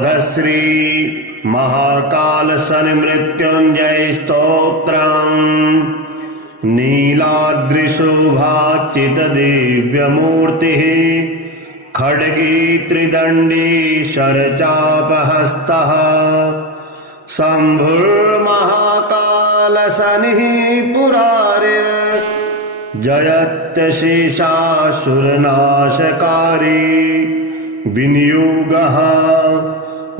श्री महाकाल सन्मृत्युंजय स्तोत्रम् नीलाद्रिशोभाचित दिव्यमूर्तिः खड्गी त्रिदण्डी शरचापहस्तः शम्भुर्महाकाल शनिः पुरारिर्जयत्यशेषासुरनाशकारी विनियोगः।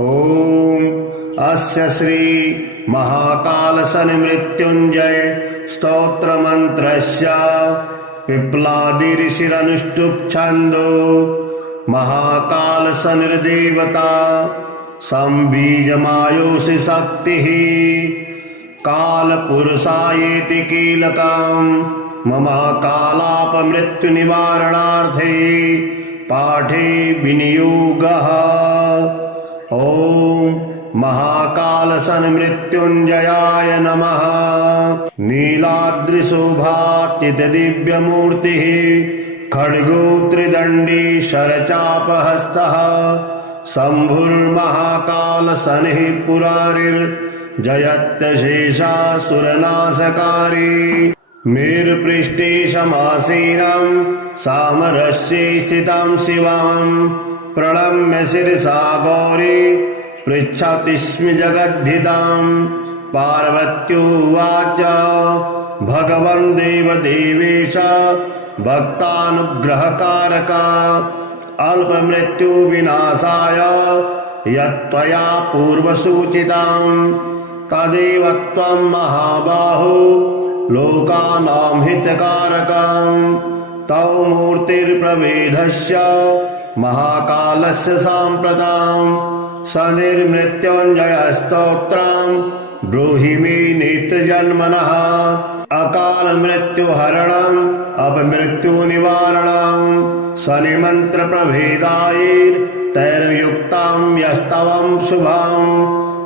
ओम अस्य श्री महाकाल सन्मृत्युंजय स्तोत्र मंत्रस्य पिप्लादि ऋषिरनुष्टुप् छन्दो महाकाल सन्निर्देवता संबीजमायोषि शक्तिः काल पुरुषायेति कीलकम् मम कालापमृत्यु निवारणार्थे पाठे विनियोगः। ओम महाकाल सन्मृत्युंजयाय नमः। नीलाद्रिशोभाचित दिव्यमूर्तिः खड्गो त्रिदण्डी शरचापहस्तः शम्भुर्महाकाल शनिः पुरारिर्जयत्यशेषासुरनाशकारी मेरुपृष्ठे समासीनं सामरस्ये स्थितां शिवां प्रणम्य शिरसा गौरी पृच्छति स्म जगद्धितां। पार्वत्युवाच भगवन् देवदेवेश भक्तानुग्रहकारका अल्पमृत्युविनाशाय यत्त्वया पूर्वसूचितां तदेव त्वं महाबाहो लोकानां हितकारकं। तौ मूर्तिर्प्रभेदस्य महाकालस्य साम्प्रतां सनिर्मृत्युंजय स्तोत्रं ब्रूहि मे नेत्रजन्मनः। अकाल मृत्युहरणम् अपमृत्युनिवारणं शनिमन्त्र प्रभेदायैर्तैर्युक्तां यस्तवं शुभं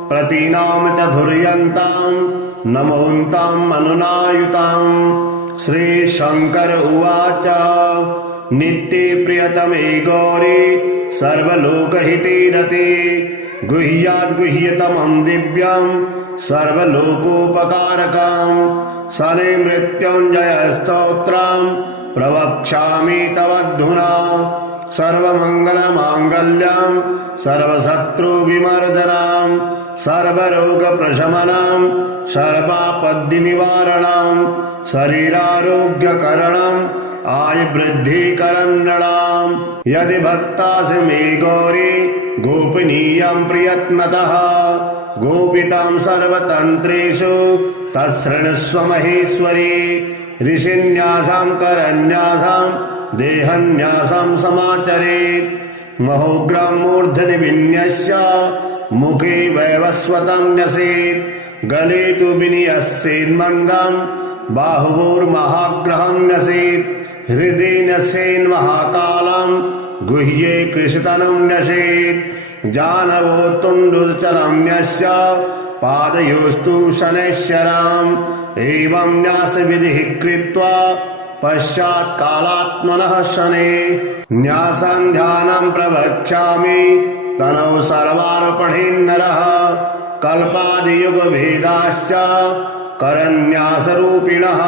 प्रतीनां च धुर्यन्तां नमोन्ताम् अनुनायुतां। श्री शंकर उवाच नित्ये प्रियतमे गौरी सर्वलोकहिते रते गुह्याद्गुह्यतमं दिव्यं सर्वलोकोपकारकं शनिमृत्युंजय स्तोत्रं प्रवक्ष्यामि तवद्धुना। सर्वमङ्गलमाङ्गल्यं सर्वशत्रुविमर्दनं सर्वरोगप्रशमनं सर्वापद्निवारणं शरीरारोग्यकरणं आयुवृद्धिकरं नृणाम्। यदि भक्तासि मे गौरी गोपनीयं प्रयत्नतः गोपितां सर्वतन्त्रेषु तत्शृणुष्व महेश्वरी। ऋषिन्यासं करन्यासं देहन्यासं समाचरेत् महोग्रं मूर्धनि विन्यस्य मुखे वैवस्वतं न्यसेत् गले तु विनियस्येन्मन्दं बाहुवोर्महाग्रहं न्यसेत् हृदि न्यसेन्महाकालं गुह्ये कृशतनुं न्यसेत् जानवो तुण्डुचलं न्यस्य पादयोस्तु शनैश्चराम्। एवं न्यासविधिः कृत्वा पश्चात् कालात्मनः शने न्यासं ध्यानं प्रवक्ष्यामि तनौ सर्वार्पणेन्नरः कल्पादियुगभेदाश्च करन्यासरूपिणः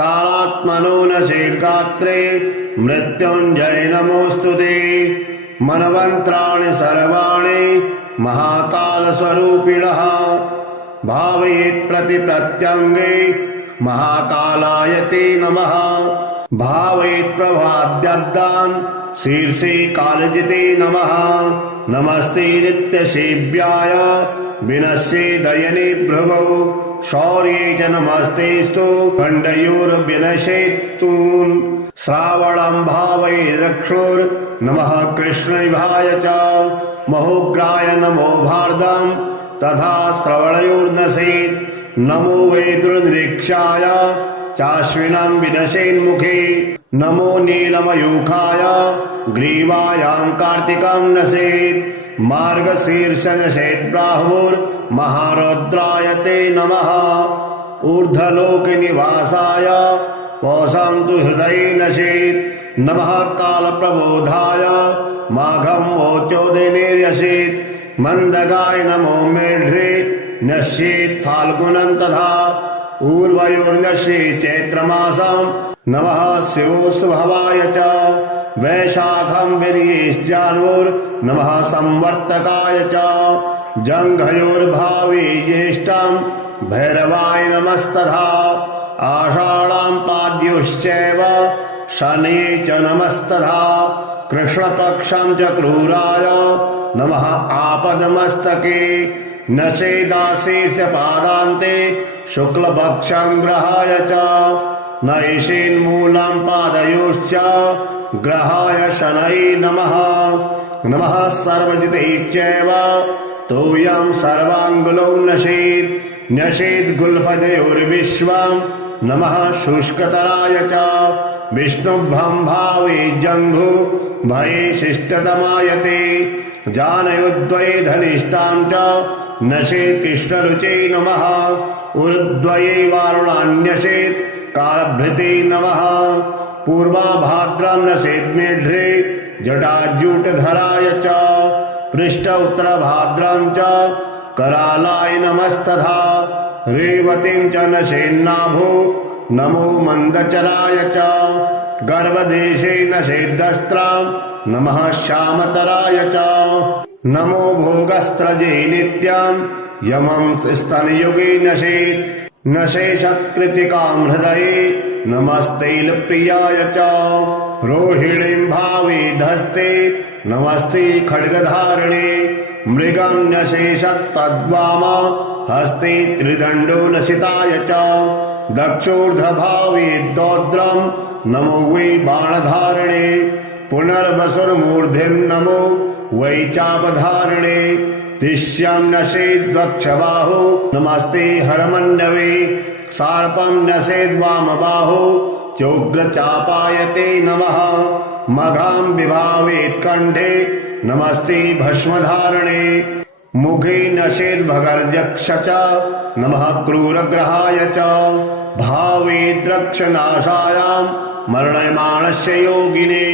कालात्मनो नशेर्गात्रे मृत्युंजय नमोऽस्तुते। मनमन्त्राणि सर्वाणि महाकालस्वरूपिणः भावयेत् प्रतिप्रत्यङ्गे महाकालाय ते नमः। भावयेत् प्रभाद्यब्दान् शीर्षे कालजिते नमः। नमस्ते नित्यसेव्याय विनश्ये दयने भ्रुवौ शौर्ये च नमस्तेस्तु खण्डयोर्विनशेत्तून्। श्रावणं भावये रक्षोर्नमः कृष्णविभाय च महोग्राय नमो भारदं तथा श्रवणयोर्नशेत्। नमो वैदुर्निरीक्षाय चाश्विनं विनशेन्मुखे नमो नीलमयूखाय ग्रीवायां कार्तिकं नशेत्। मार्गशीर्षनशेद्बाहुर्महारौद्राय ते नमः। ऊर्ध्वलोकनिवासाय पौषं तु हृदये नशेत्। नमः कालप्रबोधाय माघं वोचोदयनिर्यसेत् मंदगाय नमो मेढ्रे नश्येत् फाल्गुनं तथा ऊर्वयोर्नश्येत् चैत्रमासं नमः शिवोऽस्भवाय च वैशाखं विर्येश्चार्वोर्नमः संवर्तकाय च जङ्घयोर्भावे ज्येष्ठं भैरवाय नमस्तथा आषाढं पाद्योश्चैव शनये च नमस्तथा कृष्णपक्षं च क्रूराय नमः आपदमस्तके नशेदाशीर्षपादान्ते शुक्लपक्षं ग्रहाय च नैषेन्मूलं पादयोश्च ग्रहाय शनये नमः नमः सर्वजितैश्चैव तोयं सर्वाङ्गुलौ नशेत् न्यषेद्गुल्फजयोर्विश्वं नमः शुष्कतराय च विष्णुभं भावे जङ्घु भये शिष्टतमायते जानयोद्वये धनिष्ठां च नशेत् कृष्णरुचे नमः उर्द्वये वारुणान्यशेत् कालभृते नमः पूर्वाभाद्रं नशेत् मेढ्रे जटाजूटधराय च पृष्ठ उत्तरभाद्रं च करालाय नमस्तथा रेवतीं च नशेन्नाभो नमो मन्दचराय च गर्भदेशे नशेद्दस्त्रां नमः श्यामतराय च नमो भोगस्त्रजे नित्यं यमं स्तनयुगे नशेत् नशेषत्कृतिकां हृदये नमस्तैलप्रियाय च रोहिणीं भावे धस्ते नमस्ते खड्गधारिणे मृगं नशेषत्तद्वाम हस्ते त्रिदण्डो नशिताय च दक्षोर्धभावे दौद्रं नमो वै बाणधारिणे पुनर्वसुर्मूर्धिं नमो वै चापधारिणे तिष्यं नशेद्वक्षबाहो नमस्ते हरमण्डवे सार्पं नशेद्वामबाहो चोग्रचापायते नमः मघां विभावेत्कण्ठे नमस्ते भस्मधारणे मुखे नशेद्भगर्यक्ष च नमः क्रूरग्रहाय च भावेद्रक्षनाशायां मरणयमाणस्य योगिने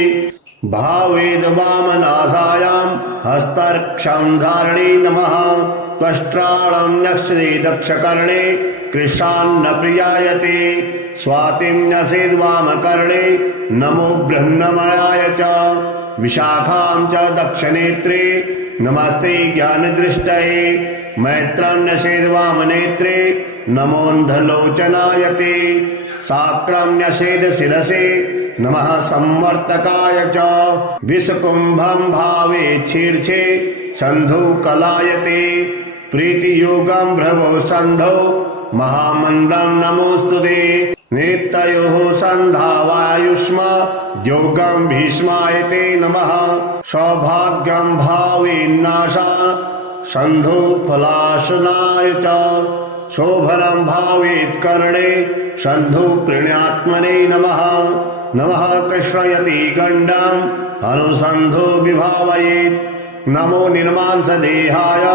भावेद्वामनाशायां हस्तर्क्षं धारणे नमः त्वष्ट्राणं नक्षते दक्षकर्णे कृशान्नप्रियायते स्वातिं नशेद्वामकर्णे नमो बृहन्नमयाय च विशाखां च दक्षनेत्रे नमस्ते ज्ञानदृष्टये मैत्रं नशेद्वामनेत्रे नमोऽन्धलोचनाय ते साक्रं नशेदशिरसे नमः संवर्तकाय च विषकुम्भं भावे शीर्षे सन्धुकलायते प्रीतियोगं भ्रवो सन्धौ महामन्दं नमोऽस्तुते नेत्रयोः सन्धावायुष्मा योगं भीष्मायते नमः सौभाग्यं भावेन्नाशा सन्धो फलाशनाय च शोभनं भावेत्कर्णे सन्धो प्रणयात्मने नमः नमः कृष्णयति गण्डं अनुसन्धो विभावयेत् नमो निर्मांसदेहाय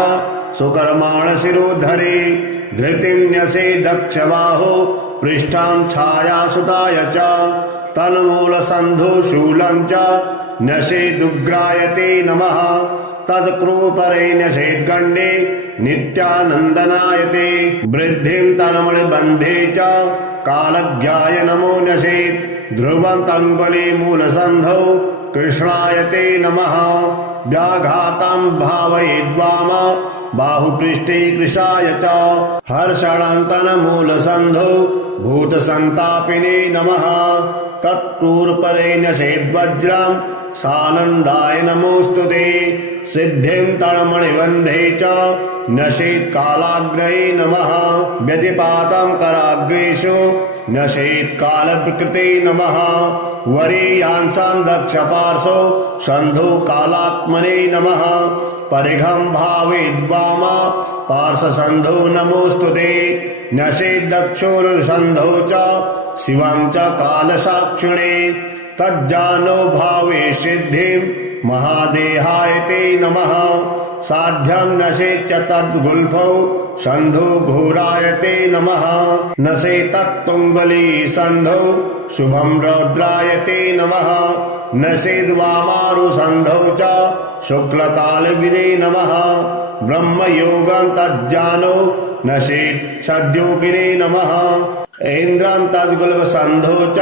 सुकर्माणशिरोधरे धृतिं न्यसेदक्षबाहो पृष्ठां छायासुताय च तन्मूलसन्धुशूलं च न्यसेदुग्रायते नमः तत्क्रूपरे न्यसेद्गण्डे नित्यानन्दनायते वृद्धिं तन्मणिबन्धे च कालज्ञाय नमो न्यसेत् ध्रुवं तङ्गुलीमूलसन्धौ कृष्णायते नमः व्याघातं भावयेद्वाम बाहुपृष्ठे कृशाय च हर्षणं तन्मूलसन्धौ भूतसन्तापिने नमः तत्क्रूरपरे न्यसेद्वज्रं सानन्दाय नमोऽस्तुते सिद्धिं तन्मणिबन्धे च न्यसेत्कालाग्रये नमः व्यतिपातं कराग्रेषु न्यसेत्कालप्रकृते नमः वरीयांसां दक्षपार्श्वो सन्धुकालात्मने नमः परिघं भावेद्वाम पार्श्वसन्धो नमोऽस्तुते न्यसेद्दक्षोरुसन्धौ च शिवं च कालसाक्षिणे तज्जानो भावे सिद्धिं महादेहाय ते नमः साध्यं नशेच्च तद्गुल्फौ सन्धो घोराय ते नमः नशेतत्तुङ्गली सन्धौ शुभं रौद्राय ते नमः नसेद्वामारुसन्धौ च शुक्लकालविदे नमः ब्रह्मयोगं तज्जानो नशेत्सद्योगिने नमः ऐन्द्रं तद्गुल्मसन्धौ च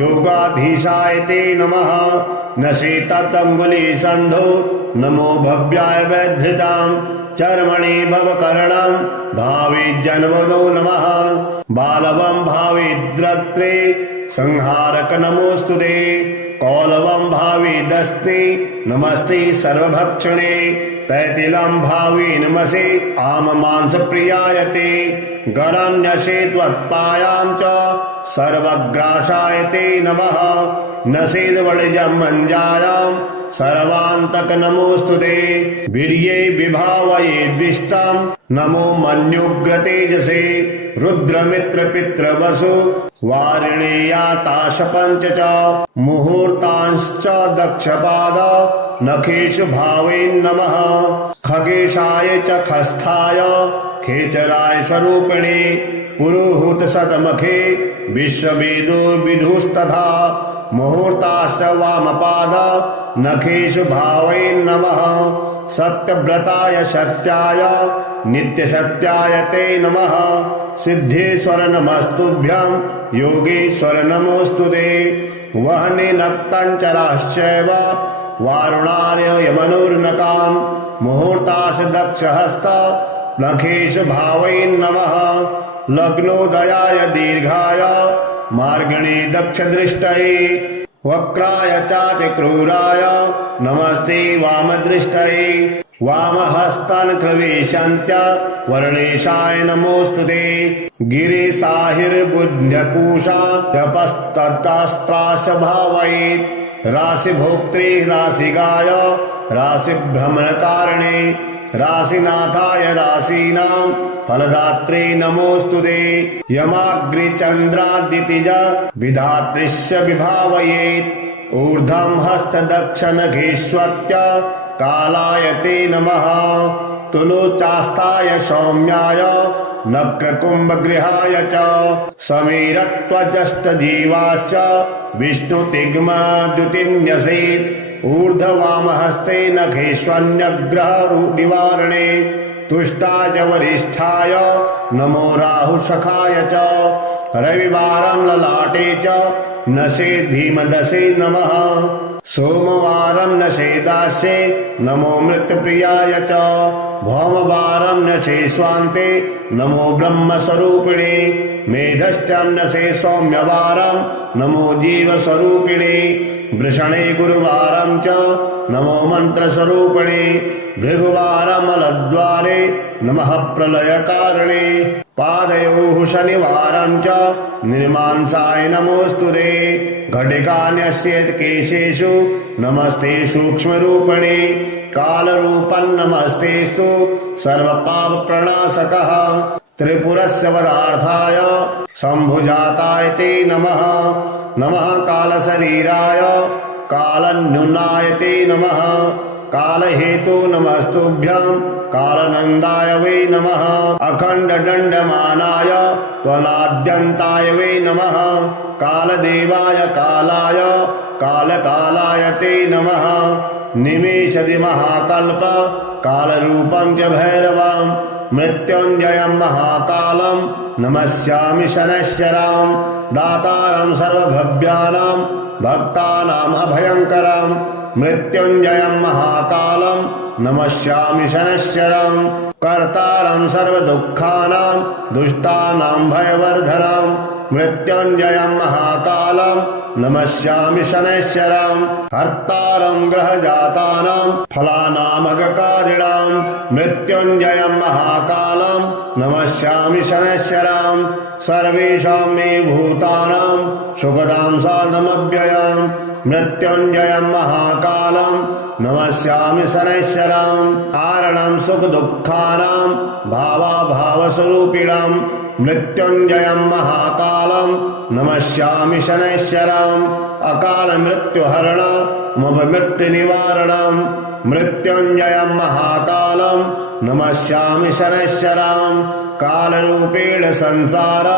योगाधीशाय ते नमः नशेततम्बुलिसन्धौ नमो भव्याय वैधृतां चर्मणि भवकर्णं भावे जन्मनो नमः बालवं भावेद्रत्रे संहारक नमोस्तुते कौलवं भावेदस्ते नमस्ते सर्वभक्षणे तैतिलं भावे नमसे आम मांस प्रियायते गरं नशे त्वत्पायां च सर्वग्रासाय ते नमः नसेद्वणिजं मञ्जायां सर्वान्तक नमोस्तुते वीर्ये विभावये द्विष्टं नमो मन्युग्र तेजसे रुद्रमित्र पितृवसु वारिणेयाताश पंच च मुहूर्तांश्च दक्षपाद नखेषु भावे नमः खगेशाय च खस्थाय खेचराय स्वरूपिणे पुरुहूत शतमखे विश्ववेदो विदुस्तथा मुहूर्ताश्च वामपाद नखेषु भावे नमः सत्यव्रताय सत्याय नित्यसत्याय ते नमः सिद्धेश्वर नमस्तुभ्यं योगेश्वर नमोस्तुते वहने नक्तञ्चराश्चैव वारुणाय यमनुर्नकां मुहूर्ताश दक्षहस्त नखेषु भावे नमः लग्नोदयाय दीर्घाय मार्गणे दक्षदृष्टये वक्राय चातिक्रूराय नमस्ते वामदृष्टये वामहस्तान्क्रवेशन्त्य वर्णेशाय नमोस्तुते गिरिसाहिर्बुध्यपूषा जपस्तत्रास्त्राश भावयेत् राशिभोक्त्रे राशिगाय राशिभ्रमणकारणे राशिनाथाय राशीनां फलदात्रे नमोस्तुते यमाग्रिचन्द्रादितिज विधातृश्च विभावयेत् ऊर्ध्वं हस्तदक्षनखेष्वत्य कालाय ते नमः तुलोचास्ताय सौम्याय नक्रकुम्भगृहाय च समीरत्वजष्टजीवाश्च विष्णुतिग्माद्युतिन्यसेत् ऊर्ध्ववामहस्ते नखेष्वन्यग्रह निवारणे तुष्टाय वरिष्ठाय नमो राहुसखाय च रविवारं ललाटे च नशेत् भीमदशे नमः सोमवारं नशेदास्ये नमो मृत्युप्रियाय च भौमवारं नशे स्वान्ते नमो ब्रह्मस्वरूपिणे मेधष्टं नशे सौम्यवारं नमो जीवस्वरूपिणे वृषणे गुरुवारं च नमो मन्त्रस्वरूपिणे भृगुवारमलद्वारे नमः प्रलयकारिणे पादयोः शनिवारं च निर्मांसाय नमोस्तुते घटिकान्यस्येत् केशेषु नमस्ते सूक्ष्मरूपिणे कालरूपं नमस्तेस्तु सर्वपापप्रणाशकः त्रिपुरस्य वधार्थाय शम्भुजाताय ते नमः नमः कालशरीराय कालन्युनाय ते नमः कालहेतु नमस्तुभ्यं कालनन्दाय वै नमः अखण्डदण्डमानाय त्वनाद्यन्ताय वै नमः कालदेवाय कालाय कालकालाय ते नमः निमेषति महाकल्प कालरूपं च भैरवं मृत्युञ्जयं महाकालं नमस्यामि शनैश्चरां दातारं सर्वभव्यानां भक्तानाम् अभयङ्करं मृत्युञ्जयं महाकालं नमस्यामि शनैश्चरं कर्तारं सर्वदुःखानां दुष्टानां भयवर्धनं मृत्युञ्जयं महाकालं नमस्यामि शनैश्चरं हर्तारं ग्रहजातानां फलानामघकारिणां मृत्युञ्जयं महाकालं नमस्यामि शनैश्चरं सर्वेषां मे भूतानां सुखदां साधनमव्ययं मृत्युञ्जयं महाकालं नमस्यामि शनैश्चरं कारणं सुखदुःखानां भावाभावस्वरूपिणं मृत्युञ्जयं महाकालं नमस्यामि शनैश्चरं अकालमृत्युहरण मृत्युनिवारणं मृत्युञ्जयं महाकालं नमस्यामि शनैश्चरं कालरूपेण संसार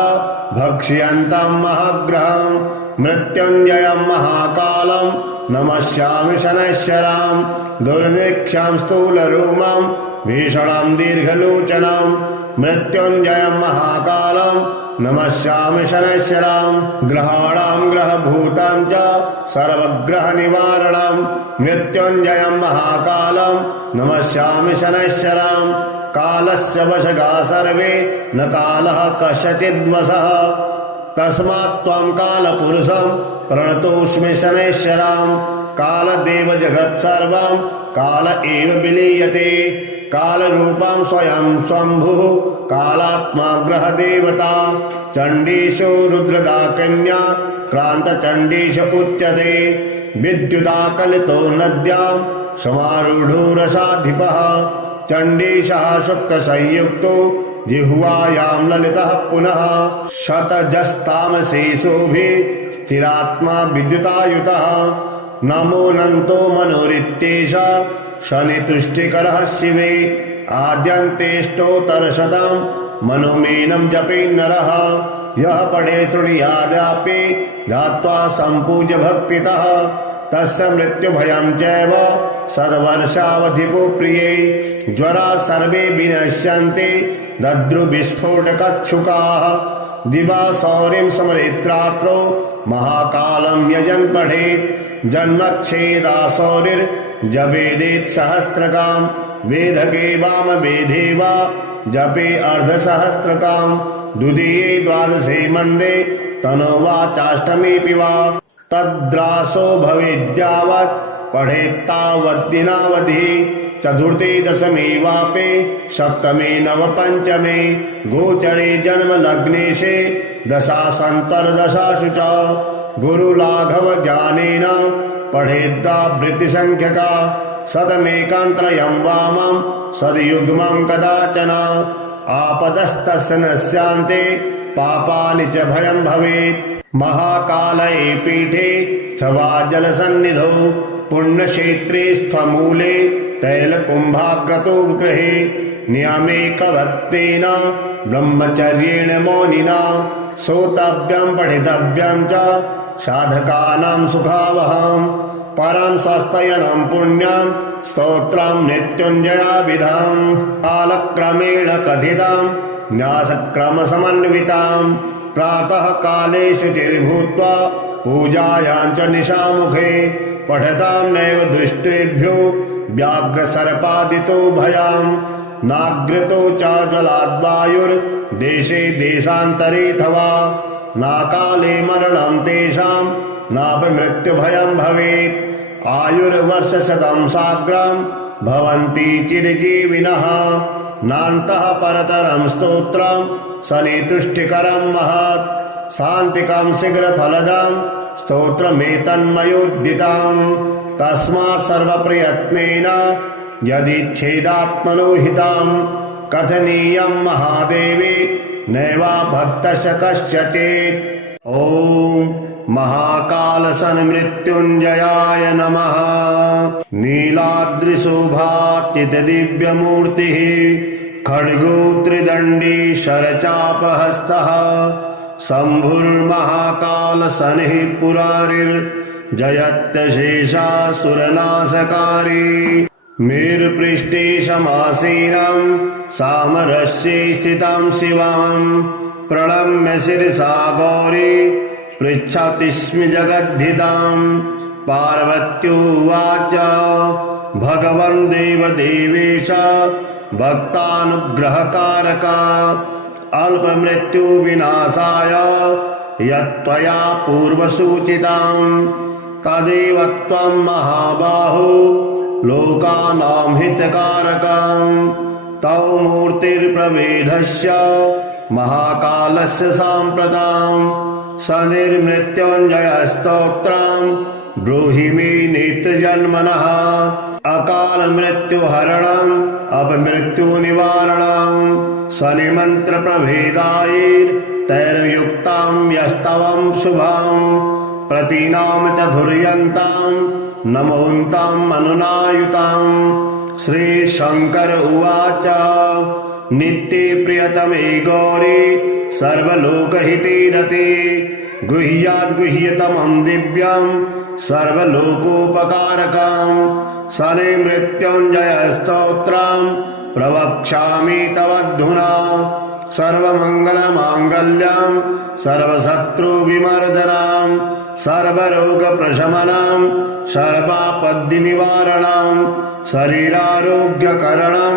भक्ष्यन्तं महाग्रहं मृत्युञ्जयं महाकालं नमस्यामि शनैश्चरां दुर्निक्षां स्थूलरूपां भीषणां दीर्घलोचनां मृत्युञ्जयं महाकालं नमस्यामि शनैश्चरां ग्रहाणां ग्रहभूतां च सर्वग्रहनिवारणं मृत्युञ्जयं महाकालं नमस्यामि शनैश्चरां कालस्य वशगा सर्वे न कालः कस्यचिद्वशः तस्मात् त्वं कालपुरुषं प्रणतोऽस्मि शनैश्चरां कालदेव जगत्सर्वं काल एव विलीयते कालरूपं स्वयं स्वम्भुः कालात्मा ग्रहदेवता चण्डीषु रुद्रदा कन्या क्रान्तचण्डीश उच्यते विद्युदाकलितो नद्यां समारूढो रसाधिपः चण्डीशः सुप्तसंयुक्तो जिह्वायां ललितः पुनः शतजस्तामसेषोभिः स्थिरात्मा विद्युतायुतः नमोऽनन्तो मनोरित्येष शनितुष्टिकरः शिवे आद्यन्तेष्टोत्तरशतं मनोमीनं जपे नरः यः पठे शृणुयादपि ध्यात्वा सम्पूज्य भक्तितः तस्य मृत्युभयं चैव सद्वर्षावधिको प्रिये ज्वरा सर्वे विनश्यन्ति दद्रुविस्फोटकच्छुकाः दिवा सौरिं स्मरेत्रात्रो महाकालं यजन् पठेत् जन्मच्छेदासौरिर्जपेदेत् सहस्रकां वेदके वामवेदे वा जपे अर्धसहस्रकां द्वितीये द्वादशे मन्दे तनोवाचाष्टमीपि वा तद्रासो भवेद्यावत् पठेत्तावद्दिनावधि चतुर्थे दशमे वापे सप्तमे नवपञ्चमे गोचरे जन्म लग्नेशे दशासन्तर्दशासु च गुरुलाघव ज्ञानेन पठेद्दावृत्तिसंख्यका शतमेकान्त्रयं वामं सद्युग्मं कदाचन आपदस्तस्य नश्यन्ते पापानि च भयं भवेत् महाकालये पीठे स्थवा जलसन्निधौ पुण्यक्षेत्रे स्थमूले तैलकुम्भाग्रतो गृहे नियमेकभक्तेन ब्रह्मचर्येण मौनिना श्रोतव्यं पठितव्यं च साधकानां सुखावहं परं स्वस्तयनं पुण्यं स्तोत्रं मृत्युञ्जयाभिधं कालक्रमेण कथितं न्यासक्रमसमन्वितं प्रातः काले शुचिर्भूत्वा पूजायां च निशामुखे पठतां नैव दुष्टेभ्यो व्याघ्रसर्पादितो भयं नाग्रतो च जलाद्वायुर्देशे देशान्तरेऽथवा नाकाले मरणं तेषां नापि मृत्युभयं भवेत् आयुर्वर्षशतं साग्रं भवन्ति चिरजीविनः नान्तः परतरं स्तोत्रं शनितुष्टिकरं महत् शान्तिकं शीघ्रफलदं स्तोत्रमेतन्मयोद्दितं तस्मात् सर्वप्रयत्नेन यदिच्छेदात्मनो हितं कथनीयं महादेवी नैवा भक्तस्य कस्यचित् ॐ महाकालसन्मृत्युञ्जयाय नमः नीलाद्रिशोभाचितदिव्यमूर्तिः खड्गो त्रिदण्डी शरचापहस्तः शम्भुर्महाकालशनिः पुरारिर्जयत्यशेषासुरनाशकारी मेरुपृष्ठे समासीनं सामरस्ये स्थितं शिवं प्रणम्य शिरसा गौरी पृच्छति स्म जगद्धितं पार्वत्युवाच भगवन् देवदेवेश भक्तानुग्रहकारका अल्पमृत्युविनाशाय यत्त्वया पूर्वसूचितं तदेव त्वं महाबाहो लोकानां हितकारकं तौ मूर्तिर्प्रभेदस्य महाकालस्य साम्प्रतं शनिर्मृत्युञ्जयस्तोत्रं ब्रूहि मे नेत्रजन्मनः अकालमृत्युहरणम् अपमृत्युनिवारणं शनिमन्त्रप्रभेदायैर्तैर्युक्तं यस्तवं शुभं प्रतीनां च धुर्यन्तं नमोऽन्तं अनुनायुतं श्रीशङ्कर उवाच नित्ये प्रियतमे गौरी सर्वलोकहिते रते गुह्याद्गुह्यतमं दिव्यं सर्वलोकोपकारकं शनि मृत्युञ्जयस्तोत्रं प्रवक्ष्यामि तवद्धुना सर्वमङ्गलमाङ्गल्यं सर्वशत्रुविमर्दनं सर्वरोगप्रशमनं सर्वापद्निवारणं शरीरारोग्यकरणं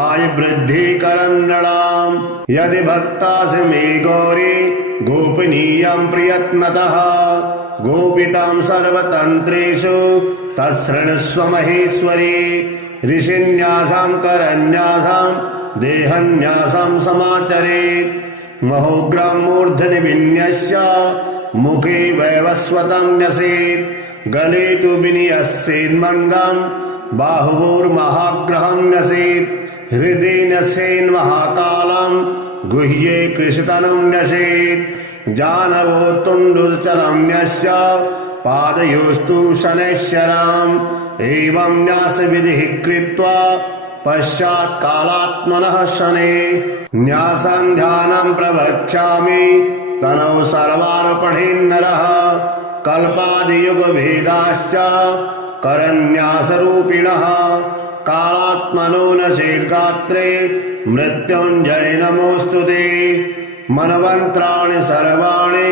आयुवृद्धिकरं नृणाम् यदि भक्तासि मे गौरी गोपनीयं प्रयत्नतः गोपितां सर्वतन्त्रेषु तत्शृणुष्व महेश्वरी ऋषिन्यासां करन्यासां देहन्यासां समाचरेत् महोग्रं मूर्धनि विन्यस्य मुखे वैवस्वतं न्यसेत् गले तु विनियस्येन्मन्दं बाहुवोर्महाग्रहं न्यसेत् हृदि न्यसेन्महाकालं गुह्ये कृशतनं न्यसेत् जानवो तुण्डुचलं न्यस्य पादयोस्तु शनैश्चराम् एवं न्यासविधिः कृत्वा पश्चात् कालात्मनः शने न्यासं ध्यानं प्रवक्ष्यामि तनौ सर्वार्पणेन्नरः कल्पादियुगभेदाश्च करन्यासरूपिणः कालात्मनो नशेर्गात्रे मृत्युञ्जय नमोऽस्तु ते मनवन्त्राणि सर्वाणि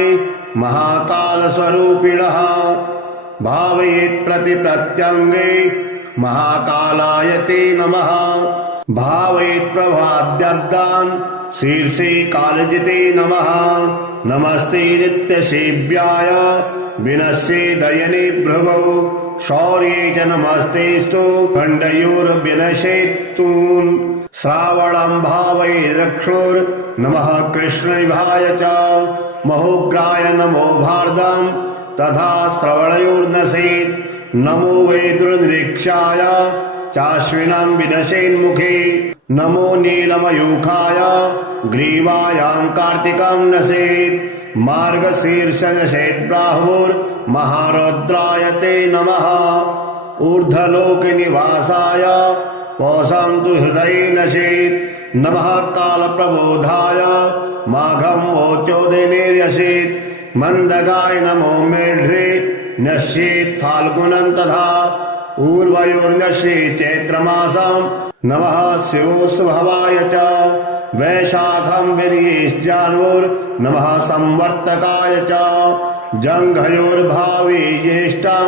महाकालस्वरूपिणः भावयेत् प्रतिप्रत्यङ्गे महाकालाय ते नमः भावयेत् प्रभाद्यब्दान् शीर्षे कालजिते नमः नमस्ते नित्यसेव्याय विनश्ये दयने भ्रुवौ शौर्ये च नमस्तेस्तु खण्डयोर्विनशेत्तून् श्रावणं भावये रक्षोर्नमः कृष्णनिभाय च महोग्राय नमो भारदं तथा श्रवणयोर्नशेत् नमो वैदुर्निरीक्षाय चाश्विनं विनशेन्मुखे नमो नीलमयूखाय ग्रीवायां कार्तिकं नशेत् मार्गशीर्षनशेत् बाहुर्महारौद्राय ते नमः ऊर्ध्वलोकनिवासाय पौषं तु हृदये नशेत् नमः कालप्रबोधाय माघं वोचोदयनेर्यसेत् मन्दगाय नमो मेढ्रे नश्येत् फाल्गुनं तथा ऊर्वयोर्नश्येत् चैत्रमासं नमः शिवोऽस्भवाय च वैशाखं विनियेश्चान्वोर्नमः संवर्तकाय च जङ्घयोर्भावे ज्येष्ठं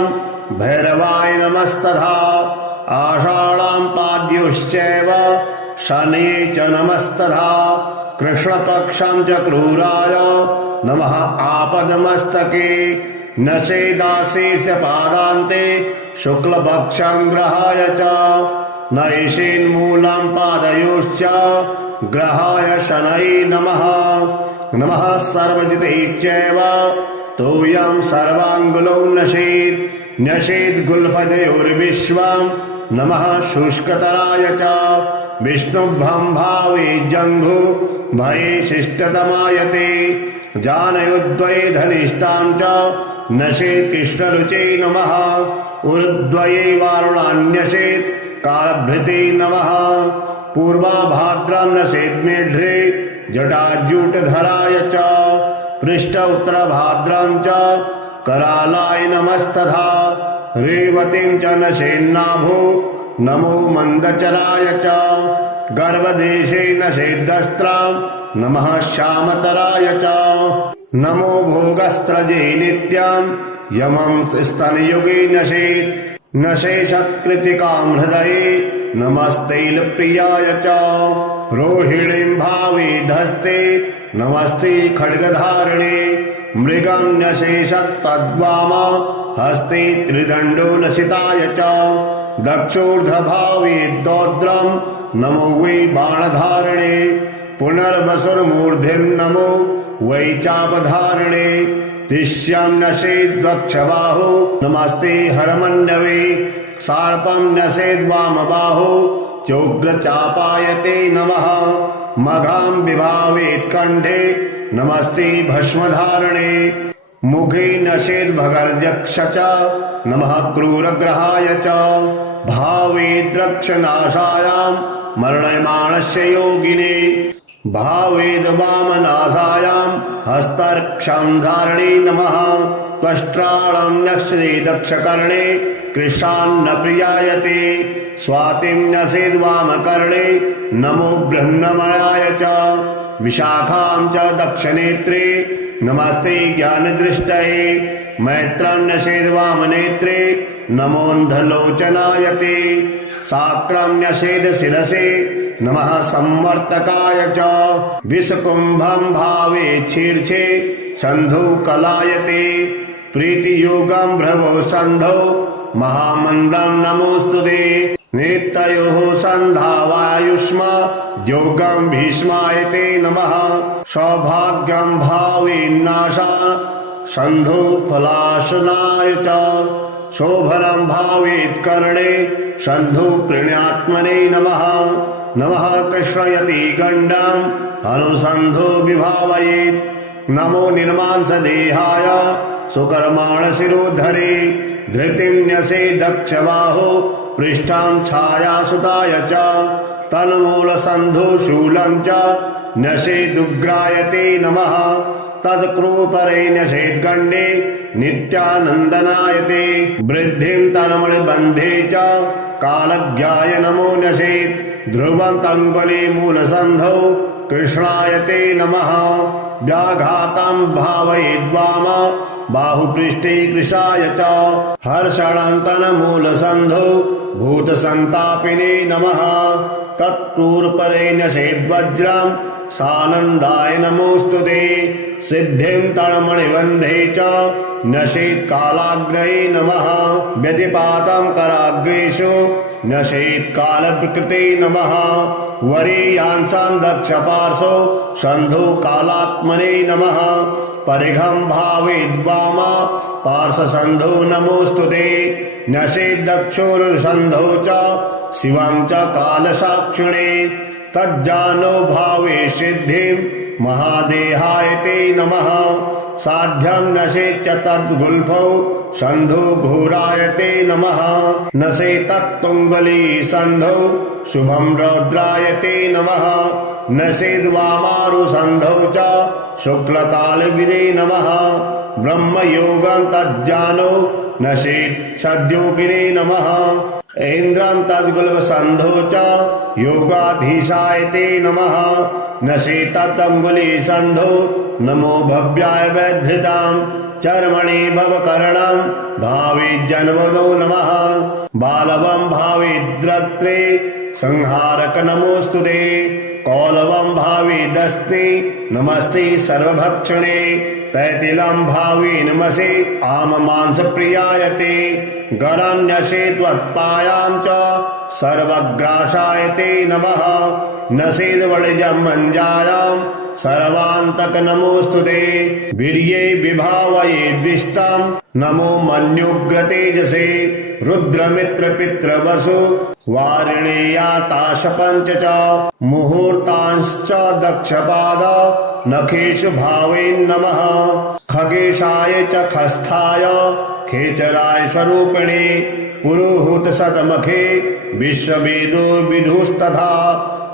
भैरवाय नमस्तथा आषाढां पाद्योश्चैव शनये च नमस्तथा कृष्णपक्षं च क्रूराय नमः आपदमस्तके नशेदाशीर्षपादान्ते शुक्लपक्षं ग्रहाय च नैषेन्मूलं पादयोश्च ग्रहाय शनये नमः नमः सर्वजिते चैव तोयं सर्वाङ्गुलौ नशेत् न्यसेद्गुल्फदयोर्विश्वं नमः शुष्कतराय च विष्णुभं भावे जङ्घु भये शिष्टतमाय ते जानयोद्वये धनिष्ठां च नशेत् कृष्णरुचे नमः उर्द्वये वारुणान्यसेत् कालभृते नमः पूर्वाभाद्रं नशेत् मेढ्रे जटाजूटधराय च पृष्ठ उत्तरभाद्रं च करालाय नमस्तथा रेवतीं च नशेन्नाभो नमो मन्दचराय च गर्भदेशे नशेद्दस्त्रां नमः श्यामतराय च नमो भोगस्त्रजे नित्यं यमं स्तनयुगे नशेत् नशेषत्कृतिकां हृदये नमस्तैलप्रियाय च रोहिणीं भावे धस्ते नमस्ते खड्गधारिणे मृगं नशेषत्तद्वामा हस्ते त्रिदण्डो नशिताय च दक्षोर्धभावे दौद्रं नमो वै बाणधारिणे पुनर्वसुर्मूर्धिं नमो वै चापधारिणे तिष्यं नशेद्वक्षबाहो नमस्ते हरमण्डवे सार्पं नशेद्वामबाहो चोग्रचापाय ते नमः मघां विभावेत्कण्ठे नमस्ते भस्मधारिणे मुखे नशेद्भगर्यक्ष च नमः क्रूरग्रहाय च भावे द्रक्षनाशायां मरणयमाणस्य योगिने भावेद वामनासायां हस्तर्क्षं धारणे नमः त्वष्ट्राळं नक्षते दक्षकर्णे कृशान्न प्रियायते स्वातिं न्यसेद् वामकर्णे नमो बृहन्नमयाय च विशाखां च दक्षनेत्रे नमस्ते ज्ञानदृष्टये मैत्रं न्यसेद् वामनेत्रे नमोऽन्धलोचनाय ते साक्रं न्यसेद् शिरसे नमः संवर्तकाय च विषकुंभं भावे शीर्षे सन्धुकलायते प्रीतियोगं भ्रवो सन्धौ महामन्दं नमोऽस्तुते नेत्रयोः सन्धावायुष्मा योगं भीष्मायते नमः सौभाग्यं भावेन्नाशा सन्धुफलाशनाय च शोभनं भावेत् कर्णे सन्धुप्रीण्यात्मने नमः नमः कृष्णयति गण्डं अनुसन्धो विभावयेत् नमो निर्मांसदेहाय सुकर्माणशिरोधरे धृतिं न्यसे दक्षबाहो पृष्ठं छायासुताय च तन्मूलसन्धुशूलं च न्यसेदुग्रायते नमः तत्कृपरे न्यसेद्गण्डे नित्यानन्दनायते वृद्धिं तन्मणिबन्धे च कालज्ञाय नमो न्यसेत् ध्रुवं तङ्गुलीमूलसन्धौ कृष्णायते नमः व्याघातं भावयेद्वाम बाहुपृष्ठे कृशाय च हर्षणं तन्मूलसन्धौ भूतसन्तापिने नमः तत्क्रूरपरे न्यसेद्वज्रं सानन्दाय नमोऽस्तुते सिद्धिं तन्मणिबन्धे च न्यसेत् कालाग्रये नमः व्यतिपातं कराग्रेषु न्यसेत् कालविकृते नमः वरीयांसं दक्षपार्श्वो सन्धो कालात्मने नमः परिघं भावेद्वाम पार्श्वसन्धो नमोऽस्तुते न्यसेत् दक्षोरुसन्धौ च शिवं च कालसाक्षिणे तज्जानो भावे सिद्धिं महादेहाय ते नमः साध्यं नशेत् च तद्गुल्फौ सन्धो घोराय ते नमः नशेत्तुङ्गली सन्धौ शुभं रौद्राय ते नमः नशेद्वामारुसन्धौ च शुक्लकालविदे नमः ब्रह्मयोगं तज्जानो नशेत् सद्योगिने नमः ऐन्द्रं तद्गुल्फसन्धौ च योगाधीशाय ते नमः नशेत्तङ्गुलीसन्धौ नमो भव्याय वैधृतां चर्मणि भवकर्णं भावेज्जन्मनो नमः बालवं भावेद्रक्त्रे संहारक नमोऽस्तुते कौलवं भावेदस्ति नमस्ते सर्वभक्षणे तैतिलं भावे नमसे आममांसप्रियायते गरं न्यसेत्वत्पायां च सर्वग्रासाय ते नमः नसेद्वणिजं मञ्जायां सर्वान्तक नमोऽस्तुते वीर्ये विभावये द्विष्टं नमो मन्युग्रतेजसे रुद्रमित्रपितृवसु वारिणेयाताशपञ्च च मुहूर्तांश्च दक्षपाद नखेषु भावेन्नमः खगेशाय च खस्थाय खेचराय स्वरूपिणे पुरुहूतशतमखे विश्ववेदो विदुस्तथा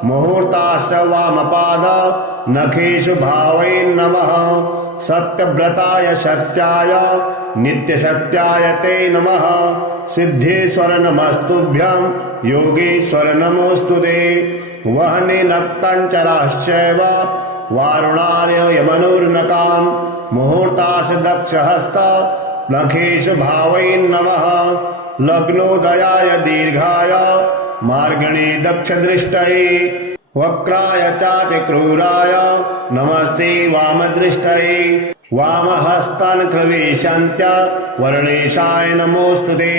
मुहूर्ताश्च वामपाद नखेषु भावेन्नमः सत्यव्रताय सत्याय नित्यसत्याय ते नमः सिद्धेश्वर नमस्तुभ्यं योगेश्वर नमोऽस्तुते वह्नि नक्तञ्चराश्चैव वारुणार्य यमनुर्नकां मुहूर्ताश्च दक्षहस्त नखेषु भावेन्नमः लग्नोदयाय दीर्घाय मार्गणे दक्षदृष्टये वक्राय चातिक्रूराय नमस्ते वामदृष्टये वामहस्तनकृवेशन्त्य वर्णेशाय नमोऽस्तुते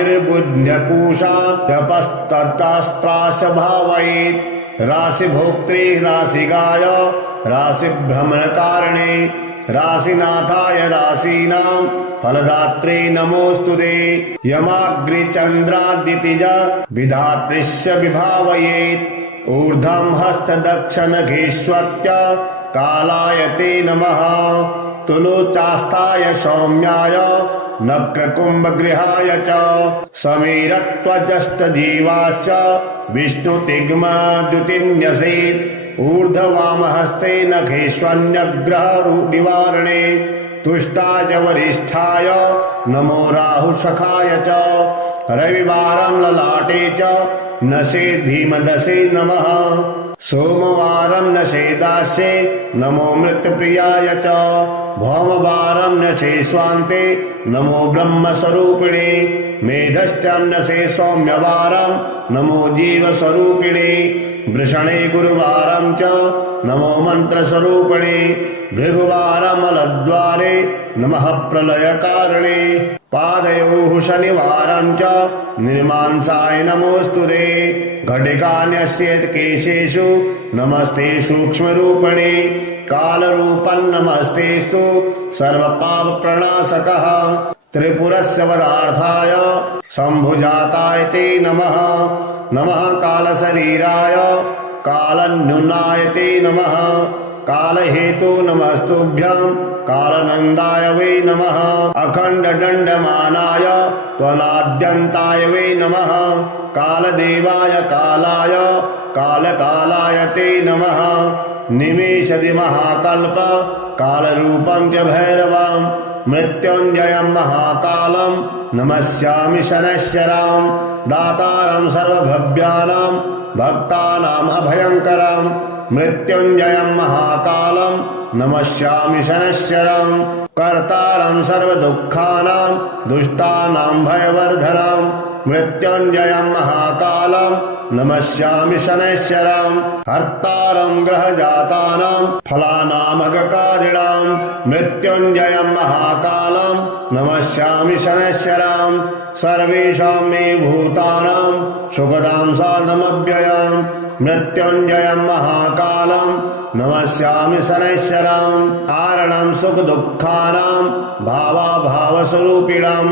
गिरिसाहिर्बुध्यपूषा जपस्तत्रास्त्राश भावयेत् राशिभोक्त्रे राशिगाय राशिभ्रमणकारणे राशिनाथाय राशीनां फलदात्रे नमोऽस्तुते यमाग्रिचन्द्रादितिज विधातृश्च विभावयेत् ऊर्ध्वं हस्तदक्षनखेष्वत्य कालाय ते नमः तुलोचास्ताय सौम्याय नक्रकुम्भगृहाय च समीरत्वजष्टजीवाश्च विष्णुतिग्मद्युतिन्यसेत् ऊर्ध्ववामहस्ते नखेष्वन्यग्रहनिवारणे तुष्टाय वरिष्ठाय नमो राहुसखाय च रविवारं ललाटे च नसेत् भीमदसे नमः सोमवारं नसेदास्ये नमो मृत्युप्रियाय च भौमवारं नसे स्वान्ते नमो ब्रह्मस्वरूपिणे मेधष्टं नसे सौम्यवारं नमो जीवस्वरूपिणे वृषणे गुरुवारं च नमो मन्त्रस्वरूपिणे भृगुवारमलद्वारे नमः प्रलयकारिणे पादयोः शनिवारं च निर्मांसाय नमोऽस्तुते घटिकान्यस्येत् केशेषु नमस्ते सूक्ष्मरूपिणे कालरूपं नमस्तेस्तु सर्वपापप्रणाशकः त्रिपुरस्य वधार्थाय शम्भुजाताय ते नमः नमः कालशरीराय कालन्युनाय ते नमः कालहेतु नमस्तुभ्यं कालनन्दाय वै नमः अखण्डदण्डमानाय त्वनाद्यन्ताय वै नमः कालदेवाय कालाय कालकालाय ते नमः निमेषति महाकल्प कालरूपं च भैरवं मृत्युञ्जयं महाकालं नमस्यामि शनैश्चरां दातारं सर्वभव्यानां भक्तानाम् अभयङ्करं मृत्युञ्जयं महाकालं नमस्यामि शनैश्चरं कर्तारं सर्वदुःखानां दुष्टानां भयवर्धनं मृत्युञ्जयं महाकालं नमस्यामि शनैश्चरं हर्तारं ग्रहजातानां फलानामघकारिणां मृत्युञ्जयं महाकालं नमस्यामि शनैश्चरं सर्वेषां मे भूतानां सुखदां साधनमव्ययं मृत्युञ्जयं महाकालं नमस्यामि शनैश्चरं कारणं सुखदुःखानां भावाभावस्वरूपिणं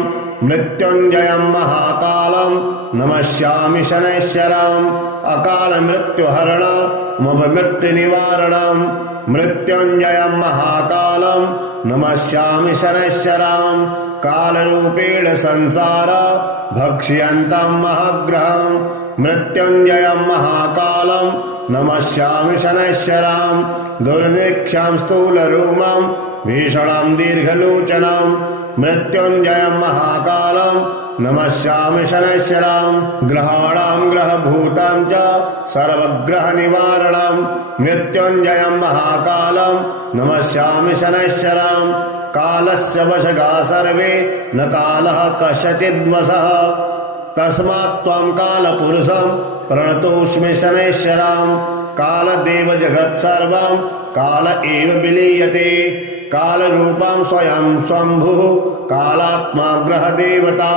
मृत्युञ्जयं महाकालं नमस्यामि शनैश्चरं अकालमृत्युहरणमपमृत्युनिवारणं मृत्युञ्जयं महाकालं नमस्यामि शनैश्चरं कालरूपेण संसार भक्ष्यन्तं महग्रहं मृत्युञ्जयं महाकालं नमस्यामि शनैश्चरं दुर्निक्षं स्थूलरूपं भीषणं दीर्घलोचनं मृत्युञ्जयं महाकालं नमस्यामि शनैश्चरं ग्रहाणां ग्रहभूतं च सर्वग्रहनिवारणं मृत्युञ्जयं महाकालं नमस्यामि शनैश्चरं कालस्य वशगा सर्वे न कालः कस्यचिद्वशः तस्मात् त्वं कालपुरुषं प्रणतोऽस्मि शनैश्चरं कालदेव जगत्सर्वं काल एव विलीयते कालरूपं स्वयं शम्भुः कालात्मा ग्रहदेवता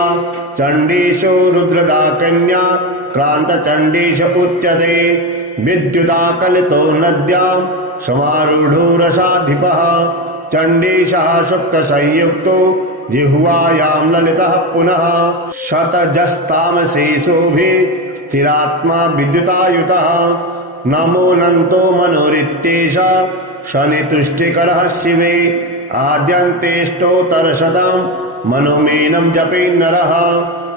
चण्डीषु रुद्रदा कन्या क्रान्तचण्डीश उच्यते विद्युदाकलितो नद्यां समारूढो रसाधिपः चण्डीशः शुक्लसंयुक्तो जिह्वायां ललितः पुनः शतजस्तामसेषोभिः स्थिरात्मा विद्युतायुतः नमोऽनन्तो मनोरित्येष शनितुष्टिकरः शिवे आद्यन्तेष्टोत्तरशतं मनोमेनं जपेन्नरः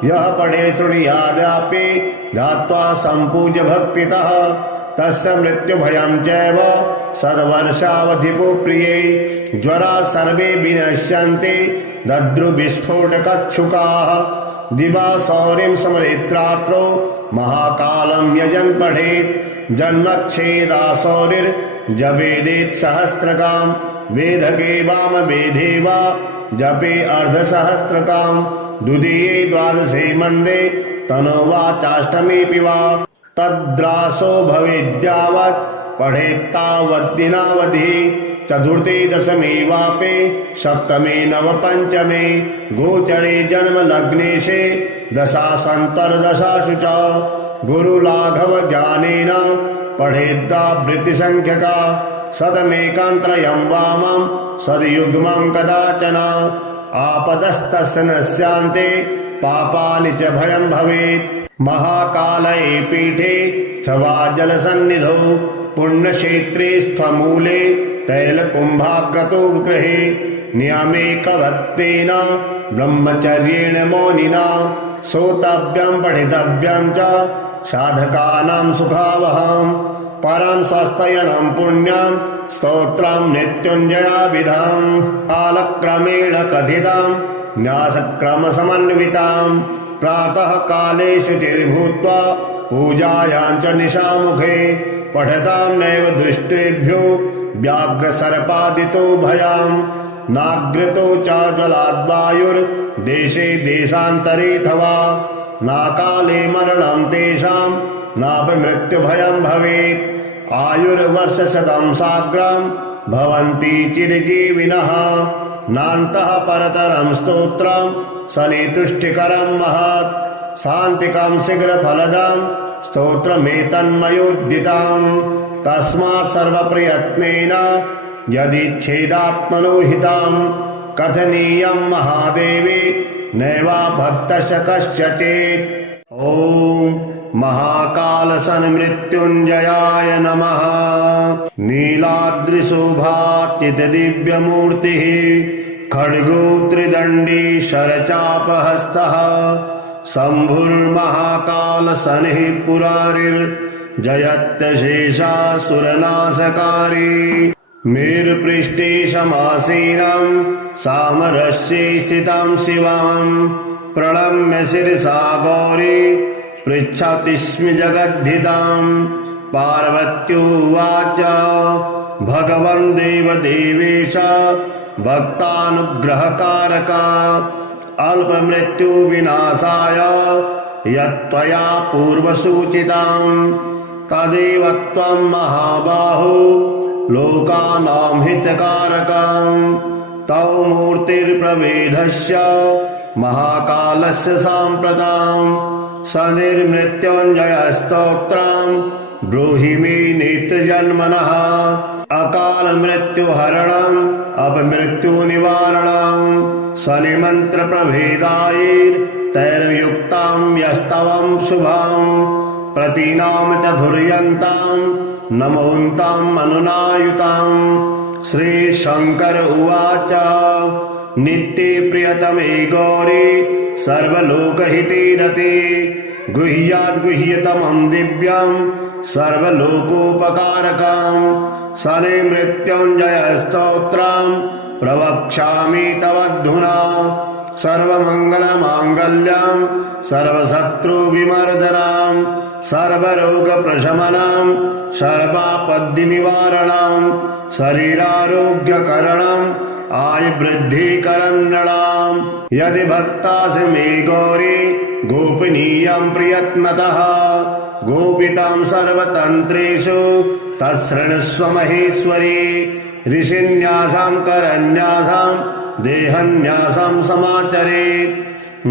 यः पठे शृणुयादपि ध्यात्वा सम्पूज्य भक्तितः तस्य मृत्युभयं चैव सद्वर्षावधिपो प्रिये ज्वरा सर्वे विनश्यन्ति दद्रुविस्फोटकच्छुकाः दिवा सौरिं समरेत्रात्रो महाकालं यजन् पठेत् जन्मच्छेदासौरिर्जपेदेत् सहस्रकां वेदके वामवेदे वा जपे अर्धसहस्रकां द्वितीये द्वादशे मन्दे तनोवाचाष्टमीपि वा तद्रासो भवेद्यावत् पठेत्तावद्दिनावधिः चतुर्थे दशमे वापे सप्तमे नवपञ्चमे गोचरे जन्म लग्नेशे दशासन्तर्दशासु च गुरुलाघव ज्ञानेन पठेद्दावृत्तिसंख्यका शतमेकं त्रयं वामं सद्युग्मं कदाचन आपदस्तस्य नश्यन्ते पापानि च भयं भवेत् महाकालये पीठे अथवा जलसन्निधौ पुण्यक्षेत्रे स्थमूले तैलकुम्भाग्रतो गृहे नियमेकवत्तेन ब्रह्मचर्येण मौनिना श्रोतव्यं पठितव्यं च साधकानां सुखावहम् परं स्वस्तयनं पुण्यं स्तोत्रं मृत्युञ्जयाभिधं कालक्रमेण कथितं न्यासक्रमसमन्वितं प्रातः काले शुचिर्भूत्वा पूजायां च निशामुखे पठतां नैव दुष्टेभ्यो व्याघ्रसर्पादितो भयं नाग्रतो च जलाद्वायुर्देशे देशान्तरेऽथवा नाकाले मरणं तेषां नापि मृत्युभयं भवेत् आयुर्वर्षशतं साग्रं भवन्ति चिरजीविनः नान्तः परतरं स्तोत्रं सनितुष्टिकरं महत् शान्तिकं शीघ्रफलदं स्तोत्रमेतन्मयोद्दितं तस्मात् सर्वप्रयत्नेन यदिच्छेदात्मनो हितं कथनीयं महादेवी नैवा भक्तस्य कस्यचित्। ॐ महाकालसन्मृत्युञ्जयाय नमः। नीलाद्रिशोभाचितदिव्यमूर्तिः खड्गो त्रिदण्डी शरचापहस्तः शम्भुर्महाकालशनिः पुरारिर्जयत्यशेषासुरनाशकारी मेरुपृष्ठे समासीनं सामरस्ये स्थितं शिवं प्रणम्य शिरसा गौरी पृच्छति स्म जगद्धितं पार्वत्युवाच भगवन् देवदेवेश भक्तानुग्रहकारका अल्पमृत्युविनाशाय यत्त्वया पूर्वसूचितं तदेव त्वं महाबाहो लोकानां हितकारकं तौ मूर्तिर्प्रभेदस्य महाकालस्य साम्प्रतं सनिर्मृत्युञ्जयस्तोत्रं ब्रूहि मे नेत्रजन्मनः अकालमृत्युहरणम् अपमृत्युनिवारणं शनिमन्त्रप्रभेदायैर्तैर्युक्तं यस्तवं शुभं प्रतीनां च धुर्यन्तं नमोऽन्तं अनुनायुतं श्रीशङ्कर उवाच नित्ये प्रियतमे गौरी सर्वलोकहिते रते गुह्याद्गुह्यतमं दिव्यं सर्वलोकोपकारकं शनिमृत्युञ्जयस्तोत्रं प्रवक्ष्यामि तवद्धुना सर्वमङ्गलमाङ्गल्यं सर्वशत्रुविमर्दनं सर्वरोगप्रशमनं सर्वापद्निवारणं शरीरारोग्यकरणम् आयुवृद्धिकरं नृणाम् यदि भक्तासि मे गौरी गोपनीयं प्रयत्नतः गोपितां सर्वतन्त्रेषु तत्शृणुष्व महेश्वरी ऋषिन्यासां करन्यासां देहन्यासां समाचरेत्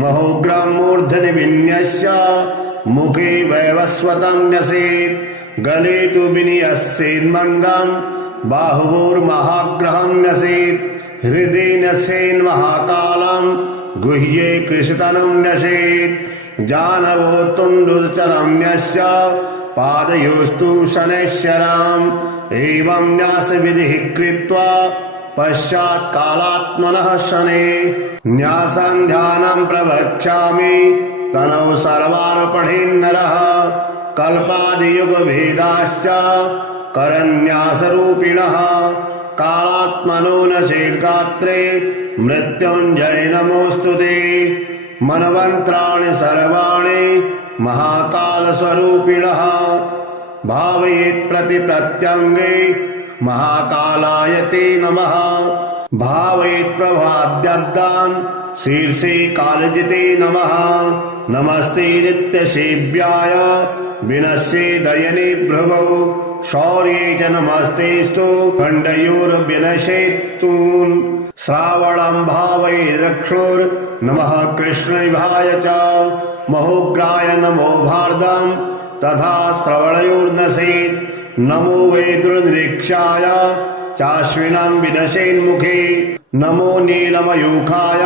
महोग्रं मूर्धनि विन्यस्य मुखे वैवस्वतं न्यसेत् गले तु विनियस्येन्मन्दं बाहुवोर्महाग्रहं न्यसेत् हृदि न्यसेन्महाकालं गुह्ये कृशतनुं न्यसेत् जानवो तुण्डुचरं न्यस्य पादयोस्तु शनैश्चरम् एवं न्यासविधिः कृत्वा पश्चात् कालात्मनः शने न्यासं ध्यानं प्रवक्ष्यामि तनौ सर्वार्पणेन्नरः कल्पादियुगभेदाश्च करन्यासरूपिणः कालात्मनो नचेद्गात्रे मृत्युञ्जय नमोऽस्तु ते मनवन्त्राणि सर्वाणि महाकालस्वरूपिणः भावयेत् प्रतिप्रत्यङ्गे महाकालाय ते नमः भावयेत् प्रभाद्यब्दान् शीर्षे कालजिते नमः नमस्ते नित्यसेव्याय विनश्ये दयने भ्रुवौ शौर्ये च नमस्तेस्तु खण्डयोर्विनशेत्तून् श्रावणं भावैरक्ष्णुर्नमः कृष्णविभाय च महोग्राय नमो भारदं तथा श्रवणयोर्नशेत् नमो वैदुर्निरीक्षाय चाश्विनं विनशेन्मुखे नमो नीलमयूखाय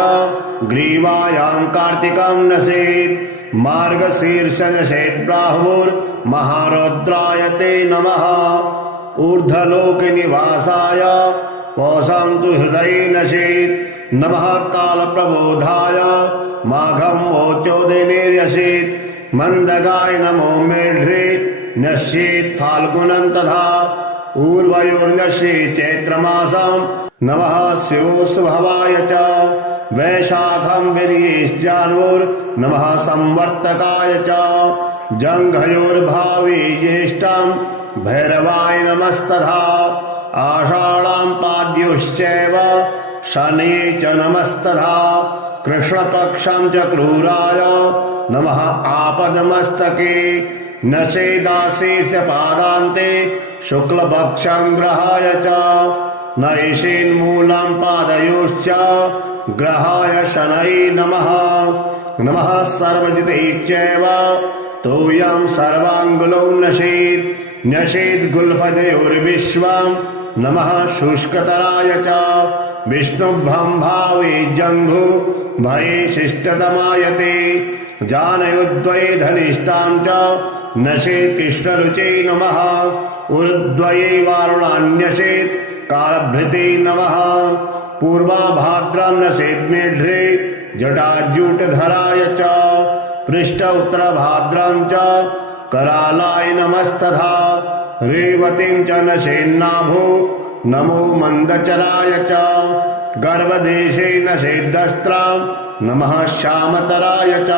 ग्रीवायां कार्तिकं नशेत् मार्गशीर्ष नशेद्बाहुर्महारुद्राय ते नमः। ऊर्ध्वलोक निवासाय पौषं तु हृदये नशेत् नमः। कालप्रबोधाय माघं वोचोदयनिर्यसेत् मंदगाय नमो मेढ्रे नश्येत् फाल्गुनं तथा। ऊर्वयोर्नश्येत् चैत्रमासं नमः शिवोत्सभवाय च। वैशाखं विनियेश्चान्वोर्नमः संवर्तकाय च। जङ्घयोर्भावे ज्येष्ठं भैरवाय नमस्तथा। आषाढं पाद्योश्चैव शनये च नमस्तथा। कृष्णपक्षं च क्रूराय नमः आपदमस्तके। नशेदाशीर्षपादान्ते शुक्लपक्षं ग्रहाय च। नैषेन्मूलं पादयोश्च ग्रहाय शनये नमः। नमः सर्वजिते चैव तोयं सर्वाङ्गुलौ नशेत्। नशेद्गुल्फदयोर्विश्वं नमः शुष्कतराय च। विष्णुभं भावे जङ्घु भये शिष्टतमाय ते। जानयोद्वये धनिष्ठां च नशेत् कृष्णरुचे नमः। उर्द्वये वारुणान्यशेत् कालभृते नमः। पूर्वाभाद्रं नशेत् मेढ्रे जटाजूटधराय च। पृष्ठ उत्तरभाद्रं च करालाय नमस्तथा। रेवतीं च नशेन्नाभो नमो मंदचराय च। गर्भदेशे नशेद्दस्त्रां नमः श्यामतराय च।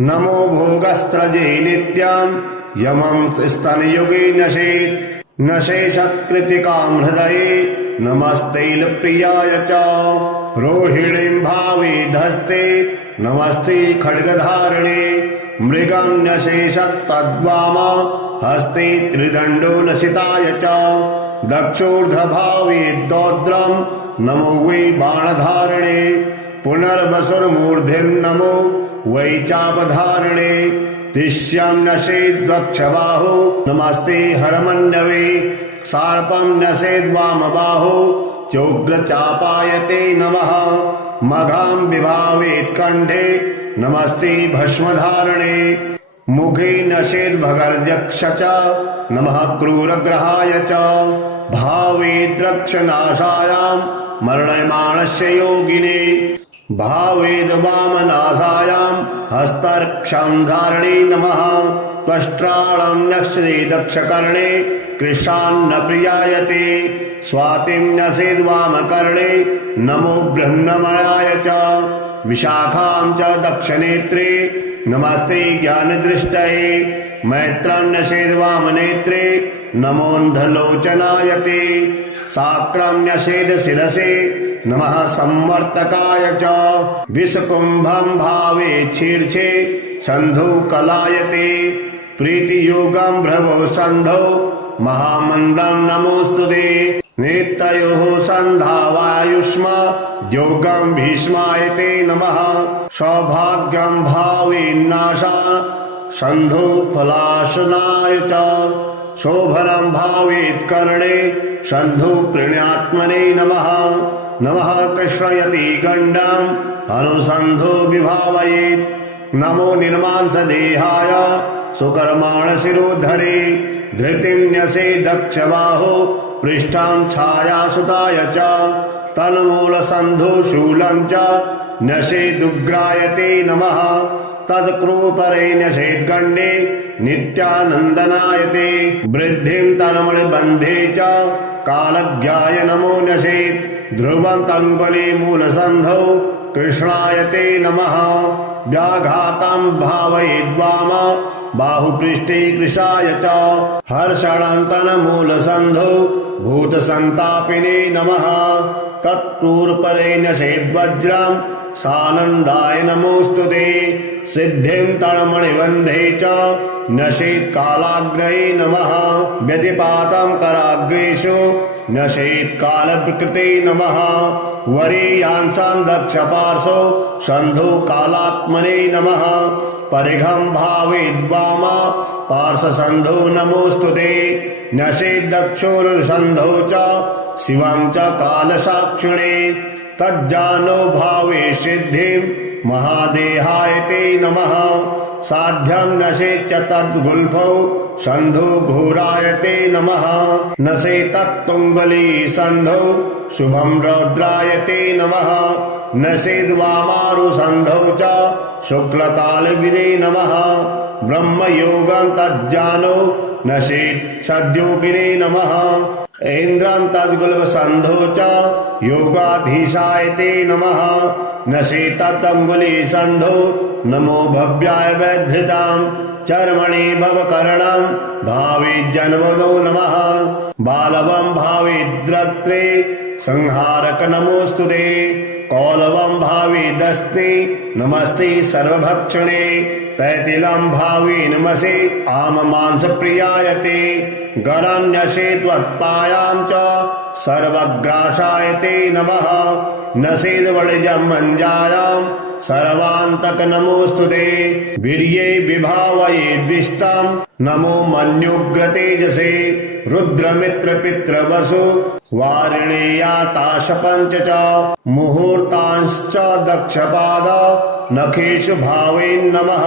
नमो भोगस्त्रजे नित्यं यमं स्तनयुगे नशेत्। नशेषत्कृतिकां हृदये नमस्तैलप्रियाय च। रोहिणीं भावे धस्ते नमस्ते खड्गधारिणे। मृगं नशेषत्तद्वाम हस्ते त्रिदण्डो नशिताय च। दक्षोर्धभावे दौद्रं नमो वै बाणधारिणे। पुनर्वसुर्मूर्धिं नमो वै चापधारिणे। तिष्यं नशेद्वक्षबाहो नमस्ते हरमण्यवे। सर्पं नशेद्वामबाहो चोग्रचापाय ते नमः। मघां विभावेत्कण्ठे नमस्ते भस्मधारिणे। मुखे नशेद्भगर्यक्ष च नमः क्रूरग्रहाय च। भावेद्रक्षनाशायां मरणयमाणस्य योगिने। भावेद्वामनाशायां हस्तर्क्षं धारिणे नमः। त्वष्ट्राळं नश्यते दक्षकर्णे कृशान्नप्रियाय ते। स्वातिं नशेद्वामकर्णे नमो बृहन्नमयाय च। विशाखां च दक्षनेत्रे नमस्ते ज्ञानदृष्टये। मैत्रं नशेद्वामनेत्रे नमोऽन्धलोचनाय ते। साक्रं नशेदशिरसे नमः संवर्तकाय च। विषकुम्भं भावे शीर्षे सन्धुकलाय ते। प्रीतियोगं भ्रवो सन्धौ महामन्दं नमोऽस्तुते। नेत्रयोः सन्धावायुष्मा योगं भीष्माय ते नमः। सौभाग्यं भावेन्नाशा सन्धुफलाशनाय च। शोभनं भावेत्कर्णे सन्धुप्रिण्यात्मने नमः। नमः कृष्णयति गण्डं अनुसन्धो विभावयेत्। नमो निर्मांसदेहाय सुकर्माणशिरोधरे। धृतिं न्यसेदक्षबाहो पृष्ठं छायासुताय च। तन्मूलसन्धुशूलं च न्यसेदुग्राय ते नमः। तत्कृपरे न्यसेद्गण्डे नित्यानन्दनाय ते। वृद्धिं तन्मणिबन्धे च कालज्ञाय नमो न्यसेत्। ध्रुवं तङ्गुले मूलसन्धौ कृष्णाय ते नमः। व्याघातं भावयेद्वाम बाहुपृष्ठे कृशाय च। हर्षणं तन्मूलसन्धौ भूतसन्तापिने नमः। तत्पूर्परे न्यसेद्वज्रं सानन्दाय नमोऽस्तुते। सिद्धिं तन्मणिबन्धे च न्यसेत्कालाग्रये नमः। व्यतिपातं कराग्रेषु न्यसेत्कालविकृते नमः। वरीयांसां दक्षपार्श्वौ सन्धुकालात्मने नमः। परिघं भावेद्वाम पार्श्वसन्धौ नमोऽस्तुते। न्यसेद्दक्षोरुसन्धौ च शिवं च कालसाक्षिणे। तज्जानो भावे सिद्धिं महादेहाय ते नमः साध्यं नशे च तद्गुल्फौ सन्धौ घोराय ते नमः नशे तत्तुङ्गली सन्धौ शुभं रौद्राय ते नमः नशेद्वामारुसन्धौ च शुक्लकालविदे नमः ब्रह्मयोगं तज्जानो नशेत् सद्योगिने नमः ऐन्द्रं तद्गुल्फसन्धौ च योगाधीशाय ते नमः नशेत् तदङ्गुलीसन्धौ नमो भव्याय वैधृतां चर्मणि भवकर्णं भावे जन्मनो नमः बालवं भावेद्रक्त्रे संहारक नमोस्तुते कौलवं भावेदस्ते नमस्ते सर्वभक्षणे तैतिलं भावे नमसे आम मांस प्रियाय ते गरं नशे त्वत्पायां च सर्वग्रासाय ते नमः नशेद्वणिजं मञ्जायां सर्वान्तक नमोस्तुते वीर्ये विभावये द्विष्टं नमो मन्युग्रतेजसे रुद्रमित्रपितृवसु वारिणेयाताशपञ्च च मुहूर्तांश्च दक्षपाद नखेषु भावे नमः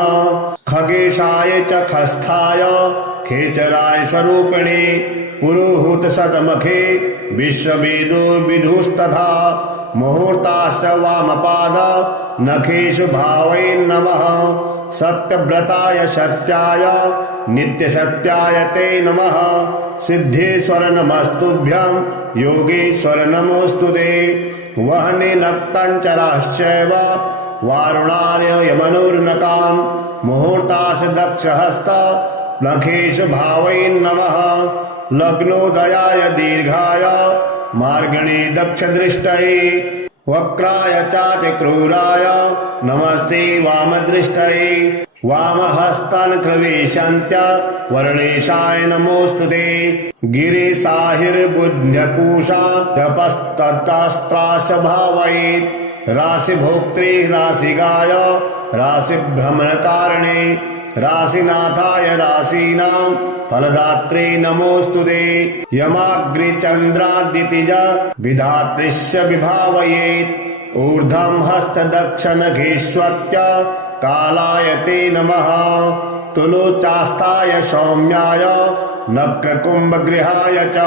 खगेशाय च खस्थाय खेचराय स्वरूपिणे पुरोहूत शतमखे विश्ववेदो विदुस्तथा मुहूर्ताश्च वामपाद नखेषु भावे नमः सत्यव्रताय सत्याय नित्यसत्याय ते नमः सिद्धेश्वर नमस्तुभ्यं योगेश्वर नमोस्तुते वहने नक्तञ्चराश्चैव वारुणाय यमनुर्नकां मुहूर्ताश्च दक्षहस्त नखेषु भावे नमः लग्नोदयाय दीर्घाय मार्गणे दक्षदृष्टये वक्राय चातिक्रूराय नमस्ते वामदृष्टये वामहस्तान्क्रवेशन्त्य वर्णेशाय नमोस्तुते गिरिसाहिर्बुध्यपूषा जपस्तत्राश्च भावयेत् राशिभोक्त्रे राशिगाय राशिभ्रमणकारणे राशिनाथाय राशीनां फलदात्रे नमोस्तुते यमाग्रिचन्द्रादितिज विधातृश्च विभावयेत् ऊर्ध्वं हस्तदक्षनखेष्वत्य कालाय ते नमः तुलोचास्ताय सौम्याय नक्रकुम्भगृहाय च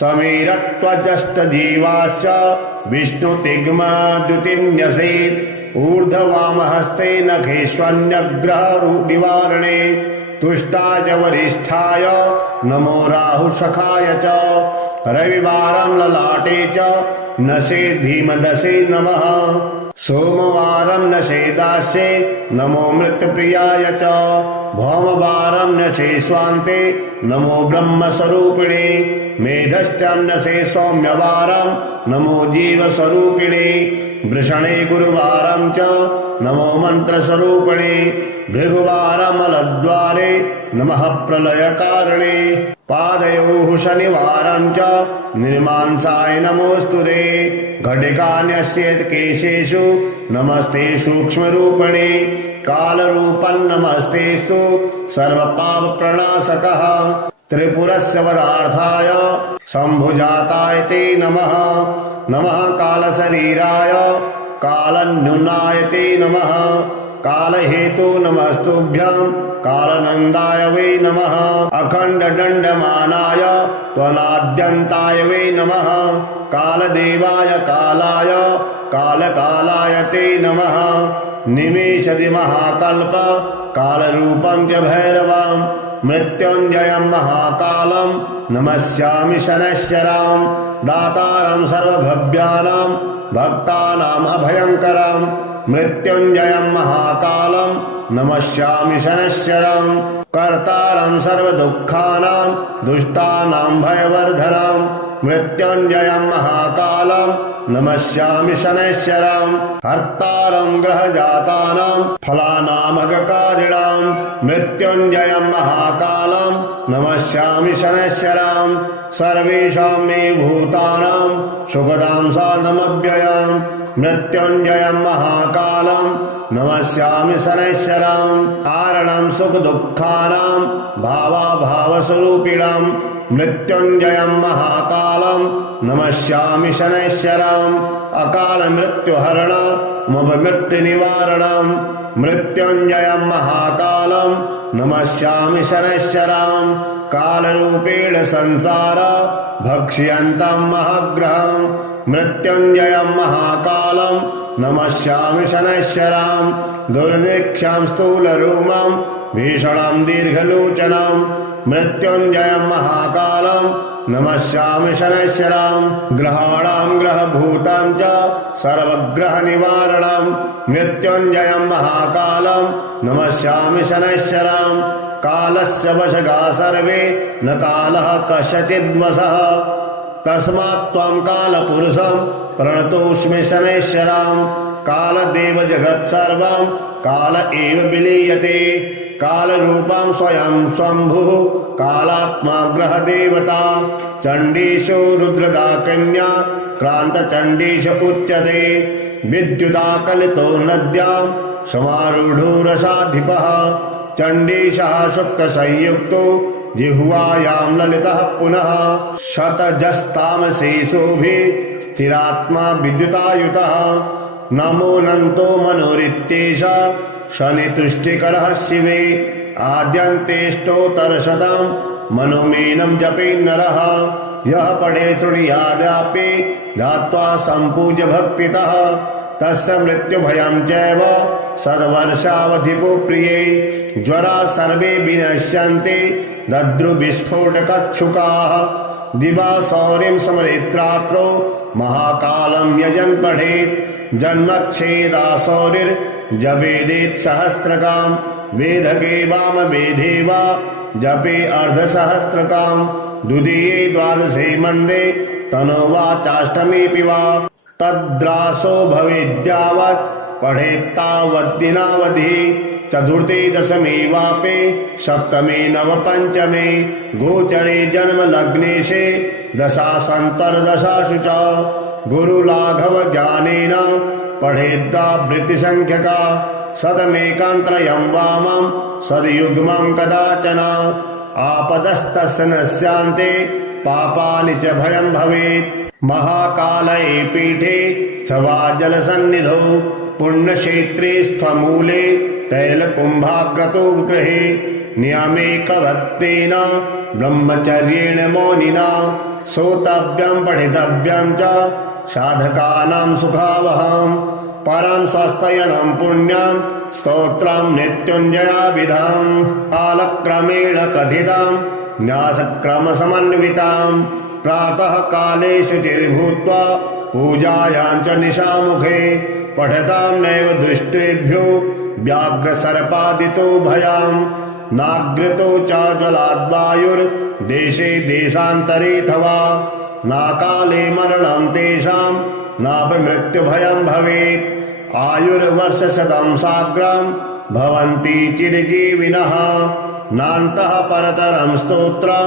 समीरत्वजष्टजीवाश्च विष्णुतिग्मद्युतिन्यसेत् ऊर्ध्ववामहस्ते नखेष्वन्यग्रह निवारणे तुष्टाय वरिष्ठाय नमो राहुसखाय च रविवारं ललाटे च नशेत् भीमदशे नमः सोमवारं नशेदास्ये नमो मृत्युप्रियाय च भौमवारं नशे स्वान्ते नमो ब्रह्मस्वरूपिणे मेधष्टं नशे सौम्यवारं नमो जीवस्वरूपिणे वृषणे गुरुवारं च नमो मन्त्रस्वरूपिणे भृगुवारमलद्वारे नमः प्रलयकारिणे पादयोः शनिवारं च निर्मांसाय नमोस्तुते घटिकान्यस्येत् केशेषु नमस्ते सूक्ष्मरूपिणे कालरूपं नमस्तेस्तु सर्वपापप्रणाशकः त्रिपुरस्य वदार्थाय शम्भुजाताय ते नमः नमः कालशरीराय कालन्युनाय ते नमः कालहेतु नमस्तुभ्यं कालनन्दाय वै नमः अखण्डदण्डमानाय त्वनाद्यन्ताय वै नमः कालदेवाय कालाय कालकालाय ते नमः निमेषति महाकल्प कालरूपं च भैरवं मृत्युञ्जयं महाकालं नमस्यामि शनैश्चरां दातारं सर्वभव्यानां भक्तानाम् अभयङ्करं मृत्युञ्जयं महाकालं नमस्यामि शनैश्चरं कर्तारं सर्वदुःखानां दुष्टानां भयवर्धनं मृत्युञ्जयं महाकालं नमस्यामि शनैश्चरं हर्तारं ग्रहजातानां फलानामघकारिणां मृत्युञ्जयं महाकालं नमस्यामि शनैश्चरं सर्वेषां मे भूतानां सुखदां साधनमव्ययं मृत्युञ्जयं महाकालं नमस्यामि शनैश्चरं कारणं सुखदुःखानां भावाभावस्वरूपिणं मृत्युञ्जयं महाकालं नमस्यामि शनैश्चरम् अकालमृत्युहरणमपमृत्युनिवारणम् मृत्युञ्जयं महाकालं नमस्यामि शनैश्चरम् कालरूपेण संसार भक्ष्यन्तं महाग्रहम् मृत्युञ्जयं महाकालं नमस्यामि शनैश्चरम् दुर्निक्षं स्थूलरूपं भीषणं दीर्घलोचनं मृत्युञ्जयं महाकालं नमस्यामि शनैश्चरम् ग्रहाणां ग्रहभूतं च सर्वग्रहनिवारणम् मृत्युञ्जयं महाकालं नमस्यामि शनैश्चरम् कालस्य वशगा सर्वे न कालः कस्यचिद्वशः तस्मात् त्वं कालपुरुषं प्रणतोऽस्मि शनैश्चरम् कालदेव जगत्सर्वं काल एव विलीयते कालरूपं स्वयं स्वम्भुः कालात्मा ग्रहदेवता चण्डीषु रुद्रदा कन्या क्रान्तचण्डीश उच्यते विद्युदाकलितो नद्यां समारूढो रसाधिपः चण्डीशः शुक्लसंयुक्तो जिह्वायां ललितः पुनः शतजस्तामसेशोभिः स्थिरात्मा विद्युतायुतः नमोऽनन्तो मनोरित्येष शनितुष्टिकरः शिवे आद्यन्तेष्टोत्तरशतं मनोमेनं जपेन्नरः यः पठे शृणुयादपि ध्यात्वा सम्पूज्य भक्तितः तस्य मृत्युभयं चैव सद्वर्षावधिको प्रिये ज्वरा सर्वे विनश्यन्ति दद्रुविस्फोटकच्छुकाः दिवा सौरिं स्मरेत्रात्रो महाकालं यजन् पठेत् जन्मच्छेदासौरिर्जपेदेत् सहस्रकां वेदके वामवेदे वा जपे अर्धसहस्रकां द्वितीये द्वादशे मन्दे तनो वा चाष्टमीपि वा तद्रासो भवेद्यावत् पठेत्तावद्दिनावधि चतुर्थे दशमे वापे सप्तमे नवपञ्चमे गोचरे जन्म लग्नेशे दशासन्तर्दशासु च गुरुलाघव ज्ञानेन पठेद्दावृत्तिसंख्यका शतमेकान्त्रयं वामं सद्युग्मं कदाचन आपदस्तस्य न स्यान्ते पापानि च भयं भवेत् महाकालये पीठे स्थवा जलसन्निधौ पुण्यक्षेत्रे स्थमूले तैलकुम्भाग्रतो गृहे नियमेकभक्तेन ब्रह्मचर्येण मौनिना श्रोतव्यं पठितव्यं च साधकानां सुखावहम् परं स्वस्तयनं पुण्यं स्तोत्रं मृत्युञ्जयाभिधम् कालक्रमेण कथितं न्यासक्रमसमन्वितं प्रातः काले शुचिर्भूत्वा पूजायां च निशामुखे पठतां नैव दुष्टेभ्यो व्याघ्रसर्पादितो भयं नाग्रतो च जलाद्वायुर्देशे देशान्तरेऽथवा नाकाले मरणं तेषां नापमृत्युभयं भवेत् आयुर्वर्षशतं साग्रं भवन्ति चिरजीविनः नान्तः परतरं स्तोत्रं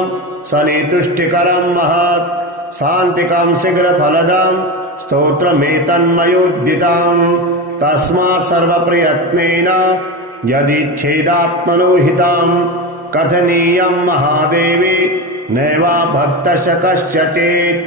शनितुष्टिकरं महत् शान्तिकं शीघ्रफलदं स्तोत्रमेतन्मयोद्दितं तस्मात् सर्वप्रयत्नेन यदिच्छेदात्मनो हितं कथनीयं महादेवी नैवा भक्तस्य कस्यचित्।